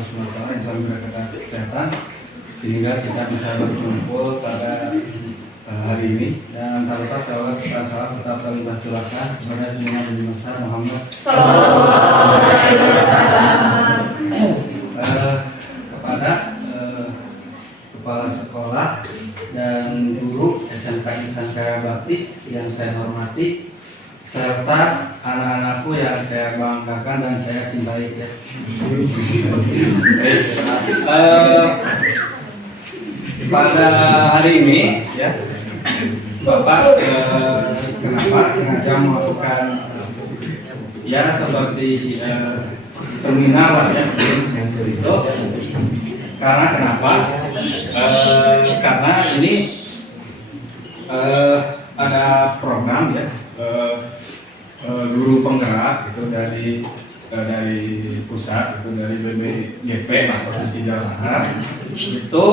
SWT yang selalu berkaitan kesehatan sehingga kita bisa berkumpul pada hari ini. Dan tak lupa sahabat salam tetap kami curahkan kepada junjungan Nabi besar Muhammad kepada kepala sekolah dan guru SMK Insan Karya Bakti yang saya hormati, serta anak-anakku yang saya banggakan dan saya cintai ya. Pada hari ini ya, Bapak kenapa sengaja melakukan ya seperti seminar lah ya itu, karena kenapa? Karena ini ada program ya guru penggerak itu dari pusat, itu dari BBGP atau Jawa Barat, itu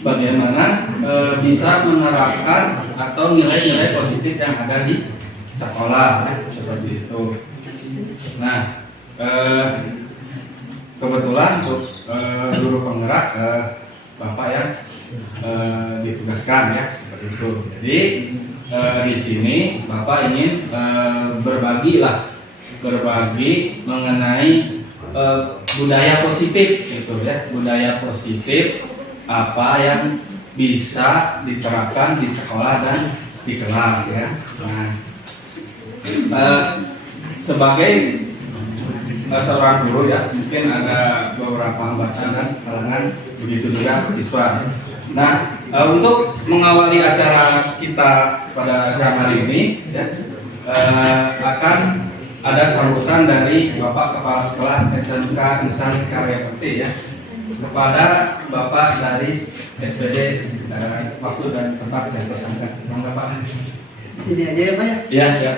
bagaimana bisa menerapkan atau nilai-nilai positif yang ada di sekolah ya, seperti itu. Nah, kebetulan untuk guru penggerak Bapak yang ditugaskan ya seperti itu. Jadi di sini Bapak ingin berbagi mengenai budaya positif gitu ya, budaya positif apa yang bisa diterapkan di sekolah dan di kelas ya. Nah, sebagai seorang guru ya, mungkin ada beberapa hambatan dan halangan, begitu juga siswa. Nah, untuk mengawali acara kita pada jam hari ini ya, akan ada sambutan dari Bapak Kepala Sekolah SMK Insan Karya Bakti ya, kepada Bapak dari SPD. Waktu dan tempat saya persangka. Bangga Pak. Sini aja ya Pak ya? Iya, ya.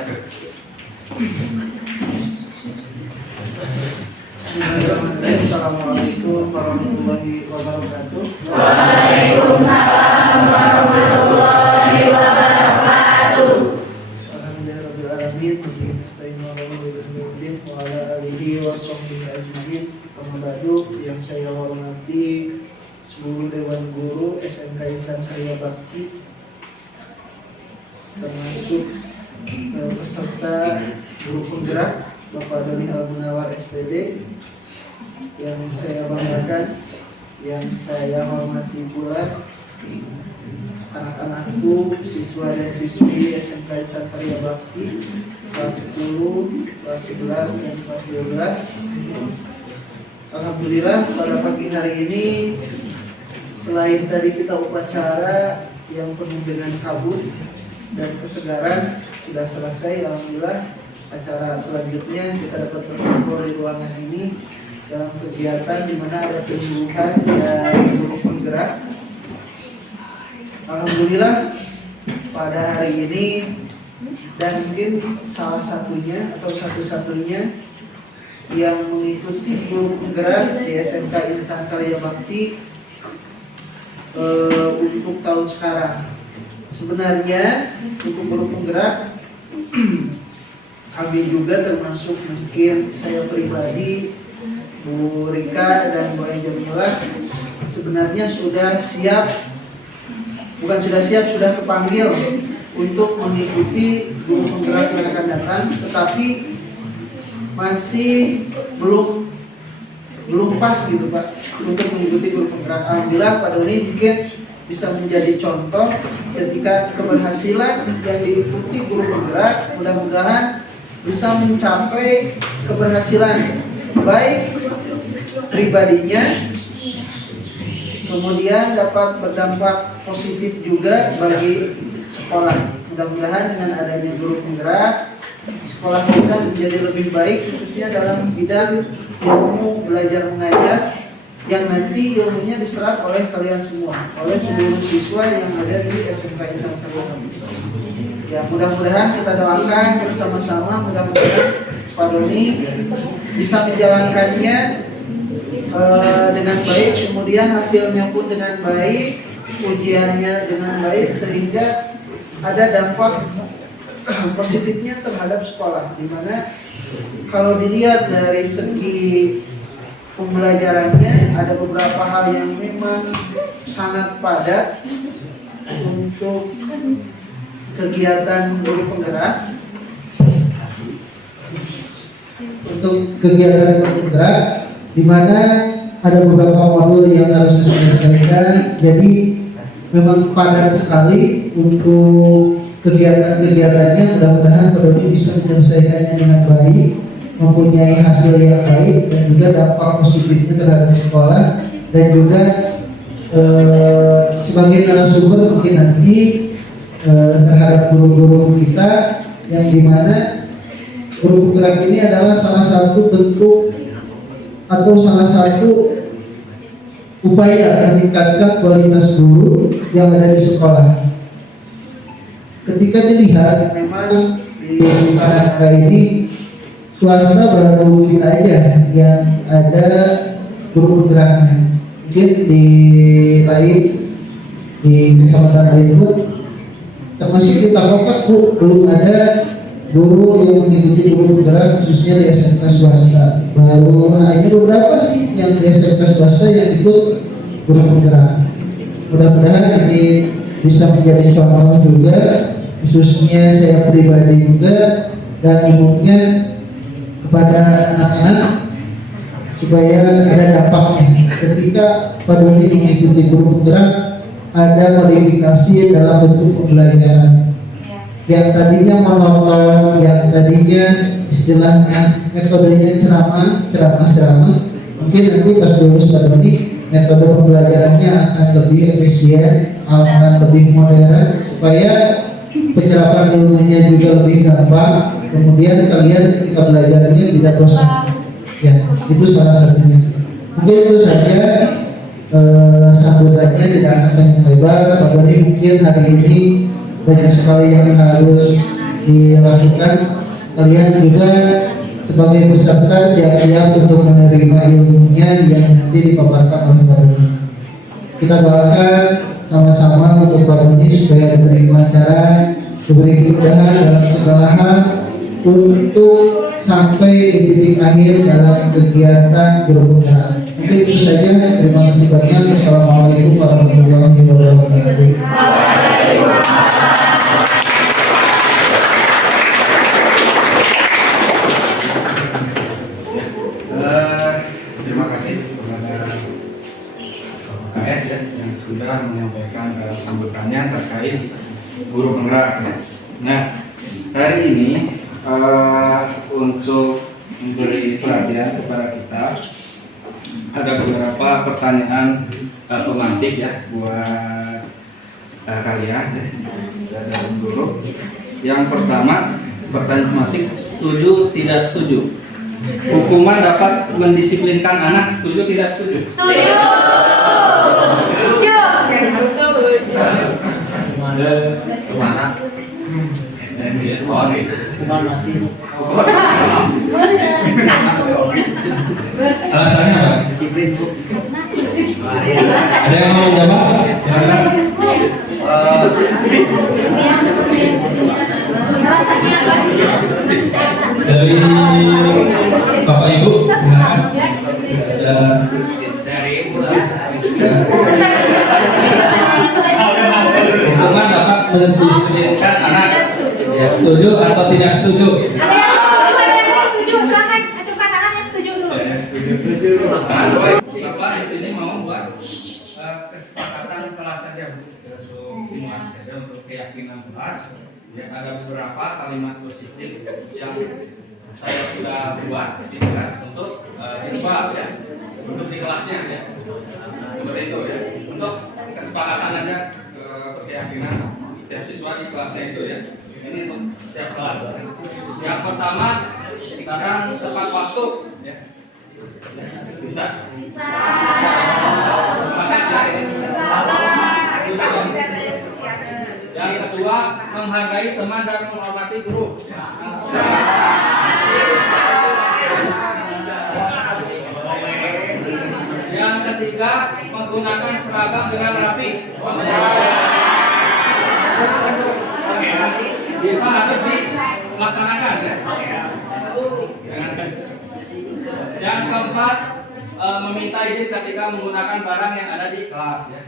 Bismillahirrahmanirrahim. Assalamualaikum warahmatullahi wabarakatuh. Waalaikumsalam warahmatullahi wabarakatuh. Alhamdulillahirabbil alamin. Nasta'inu ala wa'alaikum wa ala alihi wa sahbihi ajma'in. Ba'du, yang saya hormati seluruh Dewan Guru SMK Insan Karya Bakti, termasuk peserta guru penggerak Bapak Doni Al-Munawar SPD, yang saya banggakan, yang saya hormati pula anak-anakku, siswa dan siswi SMK Insan Karya Bakti kelas 10, kelas 11 dan kelas 12. Alhamdulillah pada pagi hari ini, selain tadi kita upacara yang penuh dengan kabut dan kesegaran sudah selesai, alhamdulillah acara selanjutnya kita dapat berkumpul di ruangan ini dalam kegiatan di mana ada penyuluhan dari guru penggerak. Alhamdulillah pada hari ini, dan mungkin salah satunya atau satu-satunya yang mengikuti guru penggerak di SMK Insan Karya Bakti untuk tahun sekarang. Sebenarnya untuk guru penggerak kami juga termasuk, mungkin saya pribadi, Bu Rika dan Bu Jamila sebenarnya sudah siap, bukan sudah siap, sudah kepanggil untuk mengikuti guru penggerak yang akan datang, tetapi masih belum pas gitu Pak untuk mengikuti guru penggerak. Alhamdulillah Pak Doni mungkin bisa menjadi contoh ketika keberhasilan yang diikuti guru penggerak, mudah-mudahan bisa mencapai keberhasilan baik pribadinya, kemudian dapat berdampak positif juga bagi sekolah. Mudah-mudahan dengan adanya guru penggerak, sekolah kita menjadi lebih baik, khususnya dalam bidang ilmu belajar mengajar, yang nanti ilmunya diserap oleh kalian semua, oleh seluruh siswa yang ada di SMK Insan Karya Bakti. Ya, mudah-mudahan kita doakan bersama-sama, mudah-mudahan Pak Doni bisa menjalankannya dengan baik, kemudian hasilnya pun dengan baik, ujiannya dengan baik, sehingga ada dampak positifnya terhadap sekolah, dimana kalau dilihat dari segi pembelajarannya ada beberapa hal yang memang sangat padat untuk kegiatan guru penggerak. Untuk kegiatan guru penggerak, di mana ada beberapa modul yang harus diselesaikan, jadi memang padat sekali untuk kegiatan-kegiatannya. Mudah-mudahan Prodi bisa menyelesaikannya dengan baik, mempunyai hasil yang baik dan juga dampak positifnya terhadap sekolah, dan juga sebagai narasumber mungkin nanti terhadap guru-guru kita, yang dimana guru penggerak ini adalah salah satu bentuk atau salah satu upaya meningkatkan kualitas guru yang ada di sekolah. Ketika dilihat memang di Panangka ini swasta baru kita aja yang ada guru penggeraknya. Mungkin di lain, di kecamatan lain pun termasuk di Takokat belum ada guru yang mengikuti guru penggerak khususnya di SMK swasta. Baru hanya beberapa sih yang di SMK swasta yang ikut guru penggerak. Mudah-mudahan ini bisa menjadi contoh juga, khususnya saya pribadi juga dan umumnya kepada anak-anak, supaya ada dampaknya. Ketika Pak Doni mengikuti guru penggerak, ada modifikasi dalam bentuk pembelajaran. Yang tadinya monoton, yang tadinya istilahnya metodenya ceramah, mungkin nanti pas lulus Pak Doni, metode pembelajarannya akan lebih efisien, akan lebih modern, supaya penyerapan ilmunya juga lebih gampang. Kemudian kalian ketika belajarnya tidak bosan. Ya, itu salah satunya. Mungkin itu saja sambutannya, tidak akan panjang lebar. Pak Doni mungkin hari ini banyak sekali yang harus dilakukan. Kalian juga sebagai peserta siap-siap untuk menerima ilmunya yang nanti dipaparkan oleh Pak Doni. Kita doakan sama-sama untuk Pak Doni supaya diberi kelancaran, diberi kemudahan dalam segala hal untuk sampai di titik akhir dalam kegiatan guru penggerak. Mungkin itu saja. Terima kasih banyak. Wassalamualaikum warahmatullahi wabarakatuh. Terima kasih kepada KS ya, yang sudah menyampaikan sambutannya terkait guru penggerak ya. Nah, hari ini untuk memberi perhatian kepada kita, ada beberapa pertanyaan pemantik ya buat kalian ya, dari guru. Yang pertama, pertanyaan pemantik, setuju tidak setuju? Hukuman dapat mendisiplinkan anak, setuju tidak setuju? Setuju. Kemana? Hukuman mati. Alasannya apa? Disiplin, Bu. Ada yang mau jawab? Silakan. Dari Bapak Ibu, silakan. Hukuman dapat mendisiplinkan anak. Ya, setuju atau tidak setuju? Ada yang setuju, silakan acungkan tangan yang setuju dulu. Bapak di sini mau buat kesepakatan kelas saja untuk simulasi saja, untuk keyakinan kelas. Ya, ada beberapa kalimat positif yang saya sudah buat gitu kan, untuk siswa ya, untuk di kelasnya ya, seperti itu ya, untuk kesepakatan aja keyakinan setiap siswa di kelasnya itu ya. Ini untuk setiap kelas. Yang pertama, sekarang tepat waktu ya. Bisa? Bisa. Yang kedua, menghargai teman dan menghormati guru. Yang ketiga, menggunakan seragam dengan rapi. Bisa harus dilaksanakan ya. Yang keempat, meminta izin ketika menggunakan barang yang ada di kelas ya.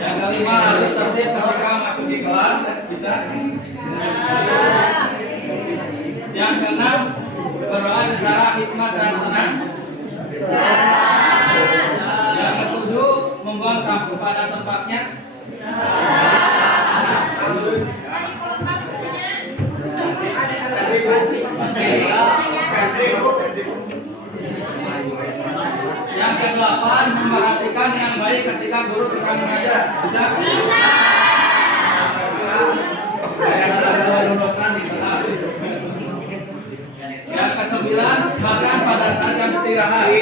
Yang kelima harus tertib ketika masuk di kelas, bisa. Yang keenam berdoa secara hikmat dan tenang. Yang ketujuh membuang sampah pada tempatnya. Yang kedelapan memperhatikan yang baik ketika guru sedang mengajar. Bisa? Yang kesembilan makan pada saat jam istirahat.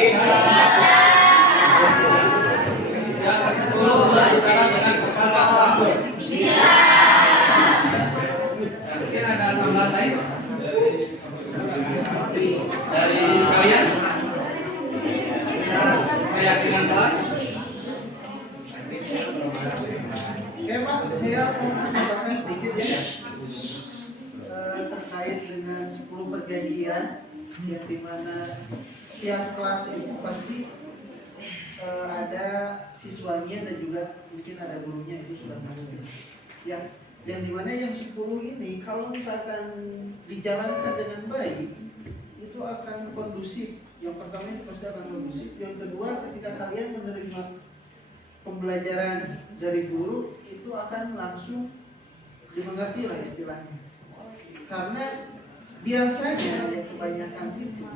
Yang kesepuluh berbicara dengan skala santun. Mungkin ada tambahan lain dari kalian? Keyakinan kelas? Oke Pak, saya mau menambahkan sedikit ya terkait dengan 10 perjanjian yang dimana setiap kelas itu pasti ada siswanya dan juga mungkin ada gurunya, itu sudah pasti. Yang dimana yang 10 ini kalau misalkan dijalankan dengan baik itu akan kondusif. Yang pertama itu pasti akan kondusif. Yang kedua, ketika kalian menerima pembelajaran dari guru itu akan langsung dimengerti lah istilahnya. Karena biasanya yang kebanyakan itu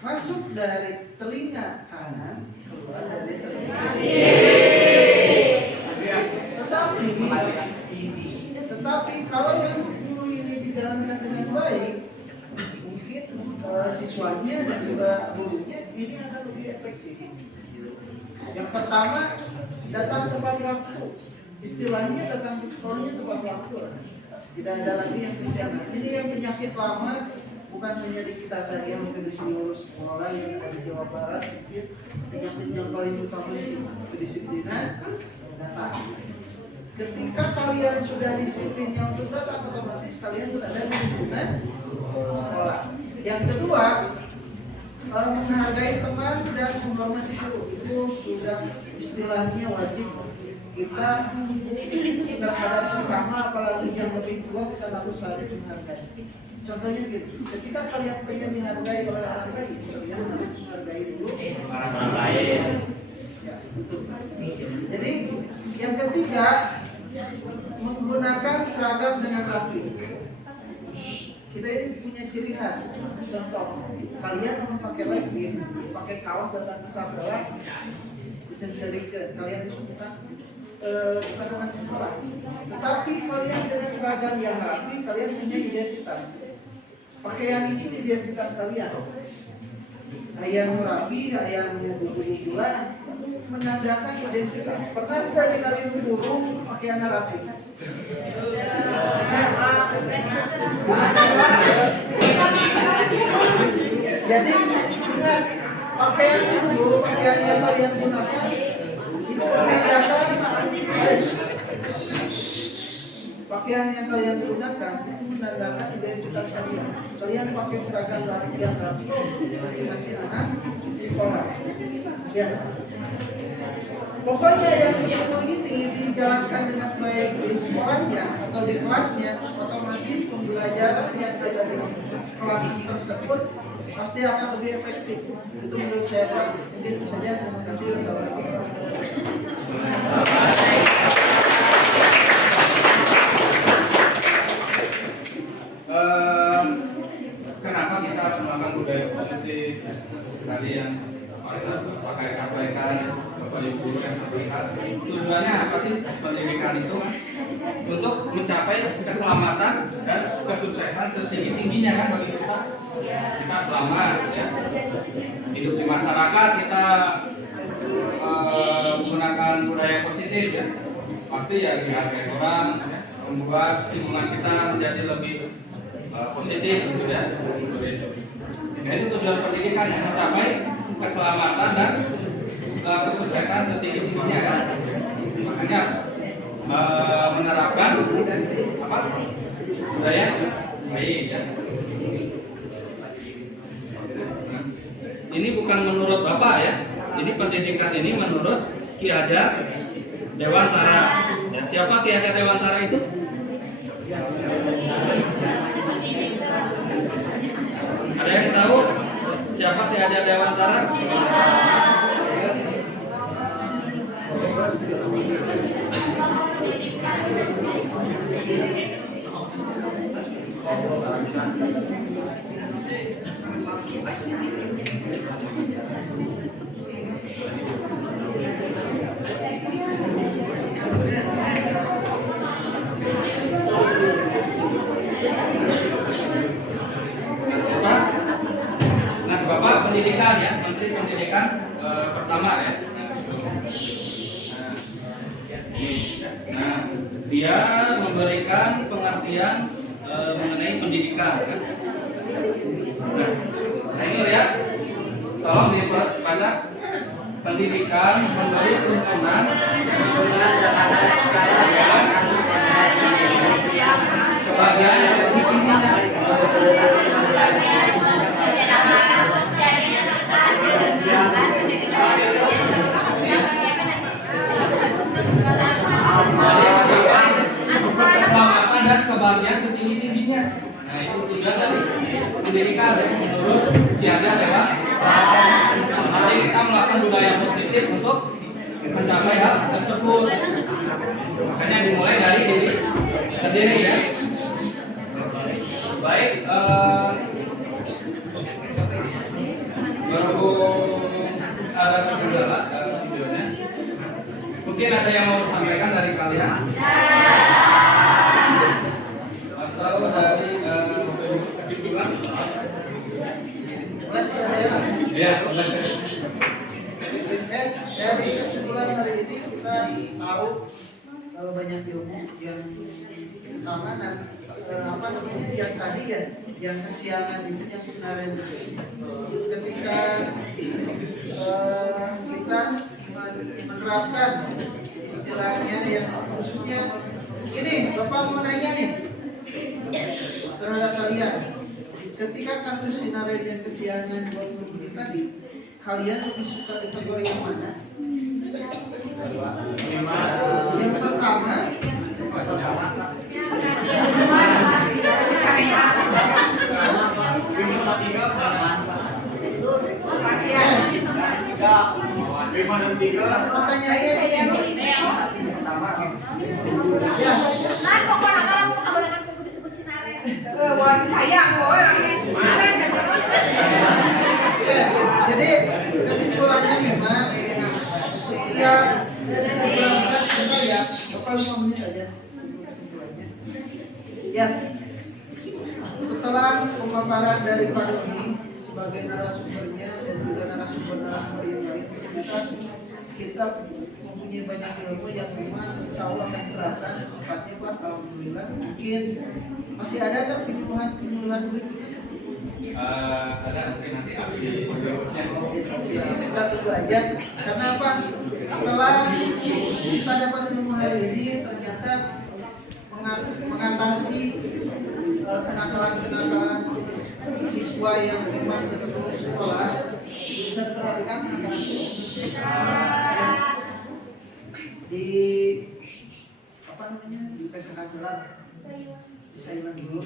masuk dari telinga kanan, keluar dari telinga kiri. Tetapi kalau yang 10 ini dijalankan dengan baik, mungkin siswanya dan juga gurunya ini akan lebih efektif. Yang pertama, datang tepat waktu. Istilahnya datang di sekolahnya tepat waktu. Tidak ada lagi yang kesiangan. Ini yang penyakit lama, bukan hanya di kita saja, mungkin di seluruh sekolah yang ada di Jawa Barat. Penyakit yang paling utama itu kedisiplinan datang. Ketika kalian sudah disiplinnya untuk datang, otomatis kalian berada di lingkungan sekolah. Yang kedua, menghargai teman dan menghormati guru itu sudah istilahnya wajib kita terhadap sesama, apalagi yang lebih tua kita harus saling menghargai. Contohnya gitu, ketika kalian pengen dihargai oleh orang lain, kalian harus menghargai dulu orang lain. Ya, betul. Jadi yang ketiga, menggunakan seragam dengan rapi. Kita ini punya ciri khas. Contoh, kalian memakai leggings, pakai kaos datang ke sekolah, disensorikan. Kalian itu bukan orang sekolah. Tetapi kalian dengan seragam yang rapi, kalian punya identitas. Pakaian itu identitas kalian. Yang rapi, yang bulan itu menandakan identitas. Pernah tidak kalian burung pakaian rapi? Jadi ingat, pakaian itu, pakaian yang kalian gunakan itu menandakan pakaian yang kalian gunakan itu menandakan identitas kalian. Kalian pakai seragam yang rapi seperti masih anak sekolah. Ya. Pokoknya yang 10 ini dijalankan dengan baik di sekolahnya atau di kelasnya, otomatis pembelajaran yang ada di kelas tersebut pasti akan lebih efektif. Itu menurut saya Pak. Mungkin itu saja. Terima kasih. Wassalamualaikum. Kenapa kita melakukan budaya positif tadi yang pakai sampaikan Bapak Ibu guru yang sampaikan, tujuannya apa sih pendidikan itu kan? Untuk mencapai keselamatan dan kesuksesan setinggi-tingginya kan bagi kita. Kita selamat ya, hidup di masyarakat, kita menggunakan budaya positif ya, pasti ya dihargai orang ya, membuat lingkungan kita menjadi lebih positif gitu ya. Nah, itu tujuan pendidikan yang mencapai keselamatan dan kesuksesan setinggi-tingginya kan. Makanya menerapkan apa? Sudah ya? Baik ya. Nah, ini bukan menurut Bapak ya. Ini pendidikan ini menurut Ki Hajar Dewantara. Ya, siapa Ki Hajar Dewantara itu? Ada yang tahu siapa Ki Hajar Dewantara? Nah, Bapak Pendidikan ya, Menteri Pendidikan pertama ya. Nah, dia memberikan pengertian mengenai pendidikan. Kan? Nah ini lihat, tolong dibaca. Pendidikan memberi tuntunan kebahagiaan yang lebih tinggi. Keselamatan dan kebahagiaan setinggi-tingginya. Nah itu tujuan dari pendidikan ya, menurut Ki Hajar Dewantara. Jadi kita melakukan budaya positif untuk mencapai hal tersebut. Makanya dimulai dari diri sendiri ya. Baik, berhubung ada kendala videonya. Mungkin ada yang mau disampaikan dari kalian? Atau dari kesimpulan? Ya, dari kesimpulan hari ini kita tahu banyak ilmu yang utama dan apa namanya yang tadi ya, yang kesiangan itu, yang sinaran itu. Ketika kita menerapkan istilahnya yang khususnya ini, Bapak mau nanya nih terhadap kalian. Ketika kasus sinaran yang kesiangan buat menurut tadi, kalian lebih suka kategori yang mana? Yang pertama, pertanyaannya ya. Wah, sayang loh. Jadi kesimpulannya memang setiap dari sebulan kita ya, Bapak 5 menit aja kesimpulannya. Ya, setelah pemaparan dari Pak Doni sebagai narasumbernya dan juga narasumber yang lain, kita mempunyai banyak ilmu yang memang insya Allah akan terapkan secepatnya Pak. Alhamdulillah. Mungkin masih ada nggak penyuluhan berikutnya? Ada mungkin nanti aksi berikutnya. Kita tunggu aja. Karena apa? Setelah kita dapat ilmu hari ini, ternyata mengatasi kenakalan-kenakalan siswa yang memang disebut sekolah bisa diperhatikan di apa namanya, di pesanakularan bisa hilang dulu.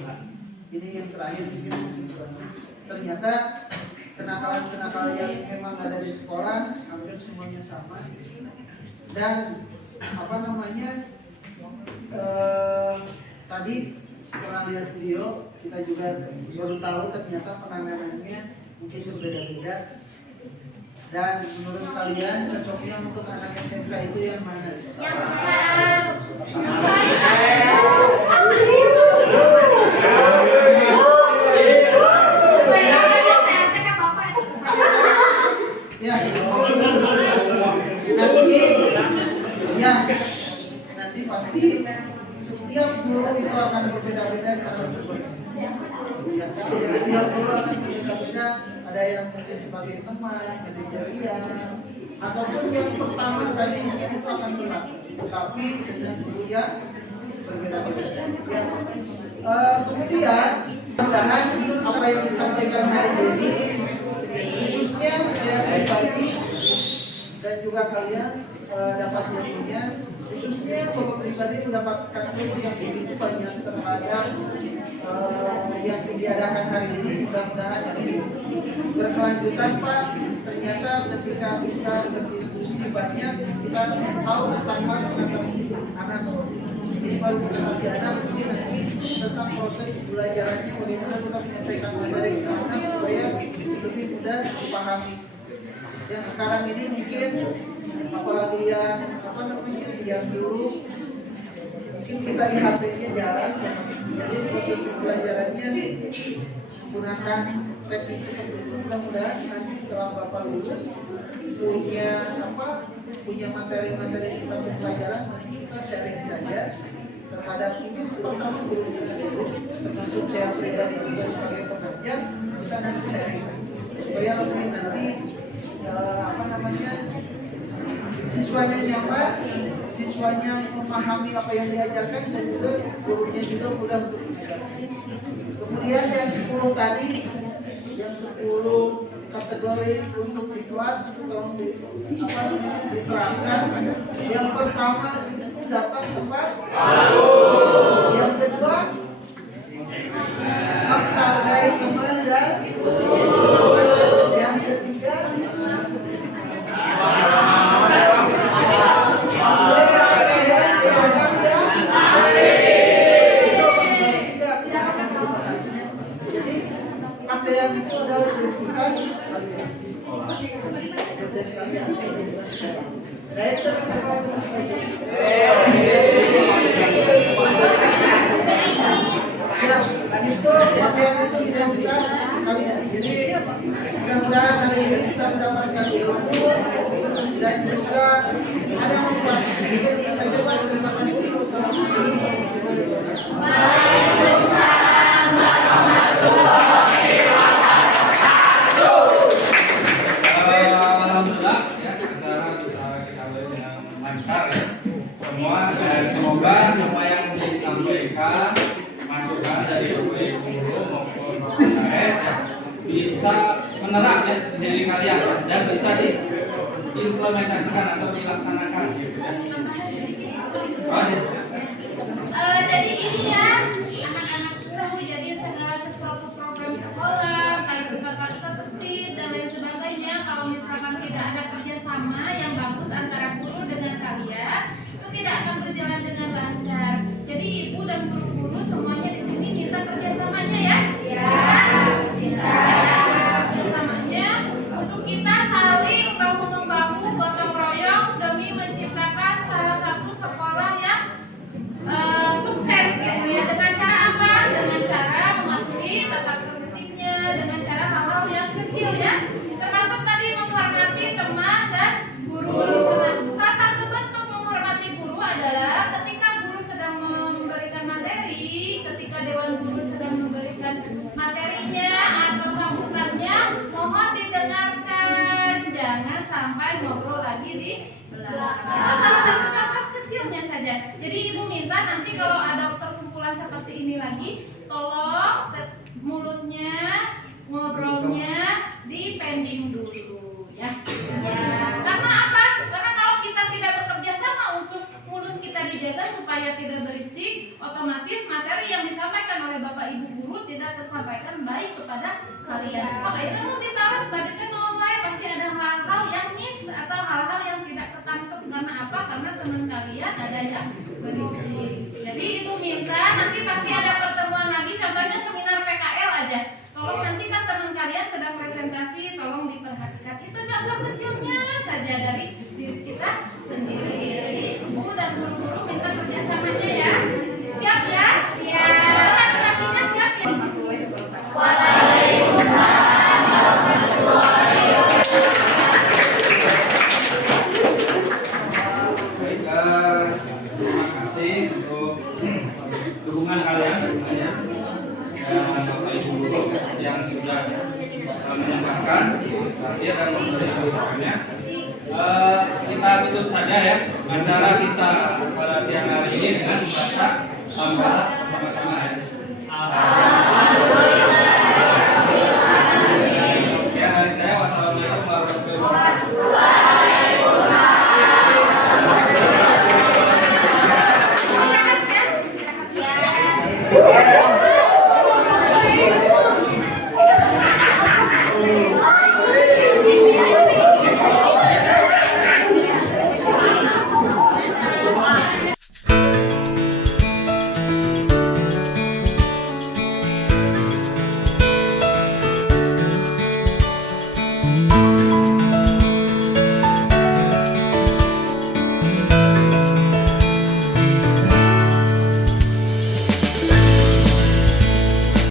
Ini yang terakhir mungkin kesimpulannya. Ternyata kenakalan-kenakalan yang memang ada di sekolah hampir semuanya sama. Dan apa namanya, tadi setelah lihat video kita juga baru tahu ternyata penanganannya mungkin berbeda-beda. Dan menurut kalian cocoknya untuk anak SMK itu yang mana? Nanti pasti setiap guru itu akan berbeda-beda cara berpikir. Ya, setiap guru akan berbeda-beda. Ada yang mungkin sebagai teman, kejadian, ataupun yang pertama tadi mungkin itu akan berlaku. Tetapi dengan guru yang berbeda-beda. Ya, Kemudian mudah-mudahan apa yang disampaikan hari ini khususnya saya pribadi dan juga kalian dapat ilmunya, khususnya Bapak pribadi mendapatkan ilmu yang begitu banyak terhadap yang diadakan hari ini. Mudah-mudahan ini berkelanjutan Pak. Ternyata ketika kita berdiskusi banyak, kita tahu tentang mengatasi anak. Jadi baru mengatasi anak, ini nanti tentang proses pembelajarannya, bagaimana kita menyampaikan materi ke anak supaya lebih mudah dipahami. Yang sekarang ini mungkin apalagi yang yang dulu mungkin kita di HP-nya jarang, jadi proses pembelajarannya menggunakan teknik seperti itu. Mudah-mudahan nanti setelah Bapak lulus punya materi-materi tentang pembelajaran, nanti kita sharing saja terhadap mungkin pertama dulu, termasuk saya pribadi juga sebagai pengajar, kita nanti sharing supaya mungkin nanti siswanya nyaman, siswanya memahami apa yang diajarkan, dan juga gurunya juga mudah untuk mengajarkan. Kemudian yang 10 tadi, yang 10 kategori untuk di kelas itu tolong diterapkan. Yang pertama itu datang tepat. Yang kedua menghargai teman, dan yang ketiga berpakaian seragam dan jadi pakaian itu adalah identitas kalian. Identitas kalian, identitas sekolah. Nah itu sekolah. Ya, dan itu pakaian itu identitas kalian. Jadi mudah-mudahan hari ini kita mendapatkan ilmu dan juga ada manfaat. Mungkin itu saja Pak. Terima kasih. Wassalamualaikum warahmatullahi wabarakatuh. Alhamdulillah ya, acara bisa kita lalui dengan lancar ya. Semoga apa yang disampaikan, masukan dari guru maupun PKS ya, bisa menerap ya di diri kalian dan bisa diimplementasikan atau dilaksanakan gitu ya. Jadi ini ya anak-anakku, jadi segala sesuatu program sekolah kayak tata tertib dan lain sebagainya, kalau misalkan tidak ada kerjasama yang bagus antara guru dengan kalian, itu tidak akan berjalan dengan lancar. Jadi ibu dan guru-guru semuanya di sini minta kerjasamanya ya. Bisa kerjasamanya untuk kita saling bahu-membahu, gotong royong demi menciptakan salah satu sekolah yang sukses gitu ya. Dengan cara apa? Dengan cara mematuhi tata tertibnya, dengan cara hal-hal yang kecil ya, termasuk tadi menghormati teman dan guru di sana. Salah satu bentuk menghormati guru adalah ketika guru sedang memberikan materi, ketika dewan guru sedang memberikan materinya atau sambutannya, mohon didengarkan, jangan sampai ngobrol lagi di belakang. Itu salah satu contoh kecilnya saja. Jadi ibu minta nanti kalau ada perkumpulan seperti ini lagi, tolong mulutnya, ngobrolnya dipending dulu ya. Karena apa? Karena kalau kita tidak bekerja sama untuk mulut kita dijaga supaya tidak berisik, otomatis materi yang disampaikan oleh Bapak Ibu guru tidak tersampaikan baik kepada kalian. Soalnya mau ditaruh sebagai nilai pasti ada hal-hal yang miss atau hal-hal yang tidak ketangkep. Karena apa? Karena teman kalian ada yang berisik. Jadi ibu minta nanti pasti ada pertemuan lagi, contohnya seminar PKL aja. Tolong nanti kan teman kalian sedang presentasi, tolong diperhatikan. Itu contoh kecilnya saja dari diri kita sendiri. Ibu dan guru-guru minta kerjasamanya ya. Siap ya? Siap. Laki-lakinya siap ya? Waalaikumsalam warahmatullahi wabarakatuh. Baik, terima kasih untuk dukungan kalian semuanya. Bapak Ibu guru yang sudah menyampaikan terakhir dan memberi masukannya. Kita tutup saja ya acara kita pada siang hari ini dengan membaca hamdalah bersama-sama ya. Amin.